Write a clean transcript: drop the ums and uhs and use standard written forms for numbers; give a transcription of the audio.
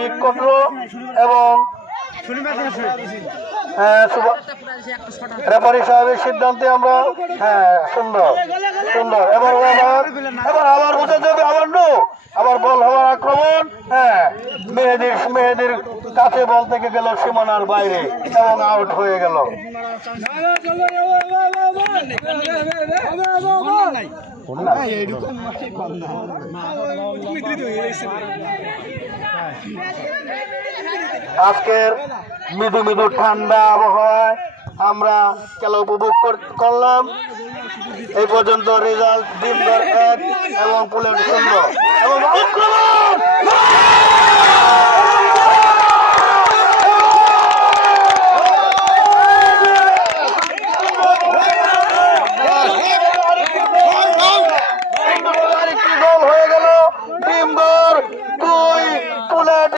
Kick করলো এবং referee সাহেবের সিদ্ধান্তে আমরা সুন্দর সুন্দর এবার আবার বুঝে যাবে আবার আবার বল হওয়ার আক্রমণ মেহেদির কাছে বল থেকে গেল সীমানার বাইরে এবং আউট হয়ে গেল। আজকের মৃদু মৃদু ঠান্ডা আবহাওয়ায় আমরা খেলা উপভোগ করলাম। এই পর্যন্ত রেজাল্ট 2-1 এবং পুলের শূন্য এবং